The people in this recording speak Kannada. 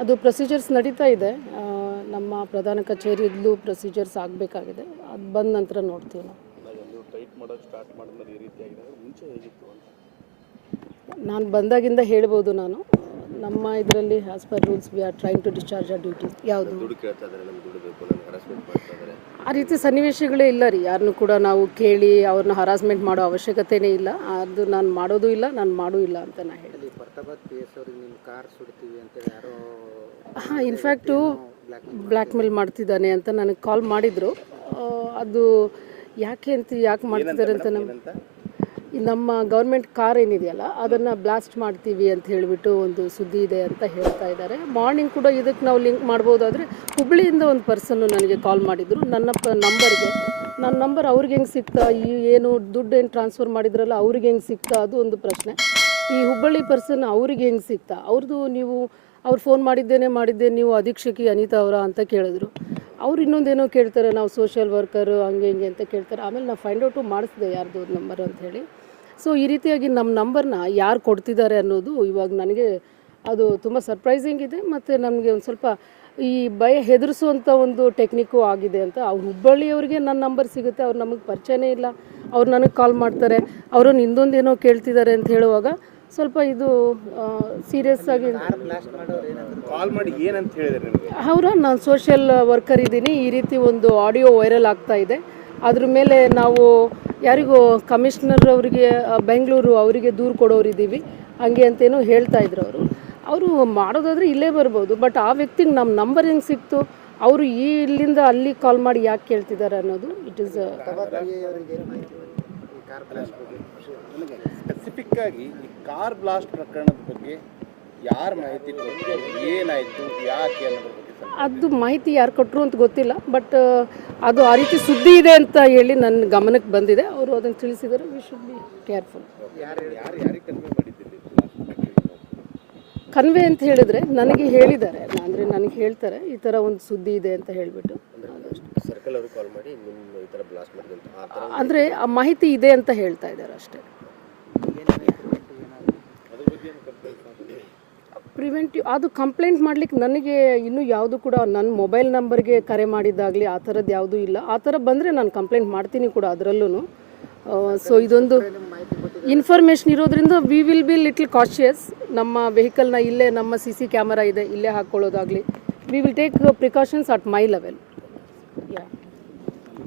ಅದು ಪ್ರೊಸೀಜರ್ಸ್ ನಡೀತಾ ಇದೆ. ನಮ್ಮ ಪ್ರಧಾನ ಕಚೇರಿಯಲ್ಲೂ ಪ್ರೊಸೀಜರ್ಸ್ ಆಗಬೇಕಾಗಿದೆ. ಅದು ಬಂದ ನಂತರ ನೋಡ್ತೀವಿ ನಾವು. ನಾನು ಬಂದಾಗಿಂದ ಹೇಳ್ಬೋದು. ನಾನು ನಮ್ಮ ಇದರಲ್ಲಿ as per rules we are trying to discharge our duties. ಯಾವುದು ಆ ರೀತಿ ಸನ್ನಿವೇಶಗಳೇ ಇಲ್ಲ ರೀ. ಯಾರನ್ನೂ ಕೂಡ ನಾವು ಕೇಳಿ ಅವ್ರನ್ನ ಹರಾಸ್ಮೆಂಟ್ ಮಾಡೋ ಅವಶ್ಯಕತೆಯೇ ಇಲ್ಲ. ಅದು ನಾನು ಮಾಡೋದು ಇಲ್ಲ, ನಾನು ಮಾಡೂ ಇಲ್ಲ ಅಂತ ನಾನು ಹೇಳಿ. ಹಾಂ, ಇನ್ಫ್ಯಾಕ್ಟು ಬ್ಲ್ಯಾಕ್ ಮೇಲ್ ಮಾಡ್ತಿದ್ದಾನೆ ಅಂತ ನನಗೆ ಕಾಲ್ ಮಾಡಿದರು. ಅದು ಯಾಕೆ ಮಾಡ್ತಿದ್ದಾರೆ ಅಂತ ನಮ್ಮ ಗೌರ್ಮೆಂಟ್ ಕಾರ್ ಏನಿದೆಯಲ್ಲ ಅದನ್ನು ಬ್ಲಾಸ್ಟ್ ಮಾಡ್ತೀವಿ ಅಂತ ಹೇಳಿಬಿಟ್ಟು ಒಂದು ಸುದ್ದಿ ಇದೆ ಅಂತ ಹೇಳ್ತಾ ಇದ್ದಾರೆ. ಮಾರ್ನಿಂಗ್ ಕೂಡ ಇದಕ್ಕೆ ನಾವು ಲಿಂಕ್ ಮಾಡ್ಬೋದಾದರೆ ಹುಬ್ಬಳ್ಳಿಯಿಂದ ಒಂದು ಪರ್ಸನ್ನು ನನಗೆ ಕಾಲ್ ಮಾಡಿದರು ನನ್ನ ನಂಬರ್ಗೆ. ನನ್ನ ನಂಬರ್ ಅವ್ರಿಗೆ ಹೆಂಗೆ ಸಿಗ್ತಾ, ಏನು ದುಡ್ಡು ಏನು ಟ್ರಾನ್ಸ್ಫರ್ ಮಾಡಿದ್ರಲ್ಲ ಅವ್ರಿಗೆ ಹೆಂಗೆ ಸಿಗ್ತಾ, ಅದು ಒಂದು ಪ್ರಶ್ನೆ. ಈ ಹುಬ್ಬಳ್ಳಿ ಪರ್ಸನ್ ಅವ್ರಿಗೆ ಹೆಂಗೆ ಸಿಗ್ತಾ, ಅವ್ರು ಫೋನ್ ಮಾಡಿದ್ದೆ ನೀವು ಅಧೀಕ್ಷಕಿ ಅನಿತಾ ಅವರ ಅಂತ ಕೇಳಿದ್ರು. ಅವ್ರು ಇನ್ನೊಂದೇನೋ ಕೇಳ್ತಾರೆ, ನಾವು ಸೋಷಿಯಲ್ ವರ್ಕರು ಹಂಗೆ ಹಿಂಗೆ ಅಂತ ಕೇಳ್ತಾರೆ. ಆಮೇಲೆ ನಾವು ಫೈಂಡ್ ಔಟು ಮಾಡಿಸಿದೆ ಯಾರ್ದು ನಂಬರ್ ಅಂತ ಹೇಳಿ. ಸೊ ಈ ರೀತಿಯಾಗಿ ನಮ್ಮ ನಂಬರ್ನ ಯಾರು ಕೊಡ್ತಿದ್ದಾರೆ ಅನ್ನೋದು ಇವಾಗ ನನಗೆ ಅದು ತುಂಬ ಸರ್ಪ್ರೈಸಿಂಗ್ ಇದೆ. ಮತ್ತು ನಮಗೆ ಒಂದು ಸ್ವಲ್ಪ ಈ ಹೆದರಿಸುವಂಥ ಒಂದು ಟೆಕ್ನಿಕ್ಕು ಆಗಿದೆ ಅಂತ. ಅವ್ರು ಹುಬ್ಬಳ್ಳಿಯವ್ರಿಗೆ ನನ್ನ ನಂಬರ್ ಸಿಗುತ್ತೆ, ಅವ್ರು ನಮಗೆ ಪರಿಚಯನೇ ಇಲ್ಲ, ಅವ್ರು ನನಗೆ ಕಾಲ್ ಮಾಡ್ತಾರೆ, ಅವರು ಇನ್ನೊಂದೇನೋ ಕೇಳ್ತಿದ್ದಾರೆ ಅಂತ ಹೇಳುವಾಗ ಸ್ವಲ್ಪ ಇದು ಸೀರಿಯಸ್ ಆಗಿ ನಾನು ಸೋಷಿಯಲ್ ವರ್ಕರ್ ಇದ್ದೀನಿ, ಈ ರೀತಿ ಒಂದು ಆಡಿಯೋ ವೈರಲ್ ಆಗ್ತಾ ಇದೆ, ಅದ್ರ ಮೇಲೆ ನಾವು ಯಾರಿಗೂ ಕಮಿಷನರ್ ಅವರಿಗೆ ಬೆಂಗಳೂರು ಅವರಿಗೆ ದೂರು ಕೊಡೋರಿದ್ದೀವಿ ಹಂಗೆ ಅಂತೇನೋ ಹೇಳ್ತಾ ಇದ್ರು. ಅವರು ಮಾಡೋದಾದರೆ ಇಲ್ಲೇ ಬರ್ಬೋದು, ಬಟ್ ಆ ವ್ಯಕ್ತಿಗೆ ನಮ್ಮ ನಂಬರ್ ಹೆಂಗೆ ಸಿಕ್ತು, ಅವರು ಇಲ್ಲಿಂದ ಅಲ್ಲಿ ಕಾಲ್ ಮಾಡಿ ಯಾಕೆ ಕೇಳ್ತಿದ್ದಾರೆ ಅನ್ನೋದು ಇಟ್ ಈಸ್ ಸ್ಪೆಸಿಫಿಕ್ ಆಗಿ ಈ ಕಾರ್ ಬ್ಲಾಸ್ಟ್ ಪ್ರಕರಣದ ಬಗ್ಗೆ ಯಾರು ಮಾಹಿತಿ ಕೊಟ್ಟರು, ಏನಾಯಿತು, ಯಾಕೆ ಅನ್ನೋದ್ರ ಬಗ್ಗೆ ಅದು ಮಾಹಿತಿ ಯಾರು ಕೊಟ್ಟರು ಅಂತ ಗೊತ್ತಿಲ್ಲ. ಬಟ್ ಅದು ಆ ರೀತಿ ಸುದ್ದಿ ಇದೆ ಅಂತ ಹೇಳಿ ನನ್ನ ಗಮನಕ್ಕೆ ಬಂದಿದೆ. ಅವರು ಅದನ್ನು ತಿಳಿಸಿದ್ದಾರೆ. We should be careful. Convey ಅಂತ ಹೇಳಿದರೆ ನನಗೆ ಹೇಳಿದ್ದಾರೆ, ಅಂದರೆ ನನಗೆ ಹೇಳ್ತಾರೆ ಈ ಥರ ಒಂದು ಸುದ್ದಿ ಇದೆ ಅಂತ ಹೇಳಿಬಿಟ್ಟು. ಅಂದರೆ ಆ ಮಾಹಿತಿ ಇದೆ ಅಂತ ಹೇಳ್ತಾ ಇದ್ದಾರೆ ಅಷ್ಟೇ. ಪ್ರಿವೆಂಟಿವ್ ಅದು ಕಂಪ್ಲೇಂಟ್ ಮಾಡಲಿಕ್ಕೆ ನನಗೆ ಇನ್ನೂ ಯಾವುದು ಕೂಡ ನನ್ನ ಮೊಬೈಲ್ ನಂಬರ್ಗೆ ಕರೆ ಮಾಡಿದ್ದಾಗಲಿ ಆ ಥರದ್ದು ಯಾವುದೂ ಇಲ್ಲ. ಆ ಥರ ಬಂದರೆ ನಾನು ಕಂಪ್ಲೇಂಟ್ ಮಾಡ್ತೀನಿ ಕೂಡ ಅದರಲ್ಲೂ. ಸೊ ಇದೊಂದು ಇನ್ಫಾರ್ಮೇಷನ್ ಇರೋದ್ರಿಂದ we will be little cautious. ನಮ್ಮ ವೆಹಿಕಲ್ನ ಇಲ್ಲೇ ನಮ್ಮ CC ಕ್ಯಾಮರಾ ಇದೆ, ಇಲ್ಲೇ ಹಾಕ್ಕೊಳ್ಳೋದಾಗಲಿ we will take precautions at my level. Yeah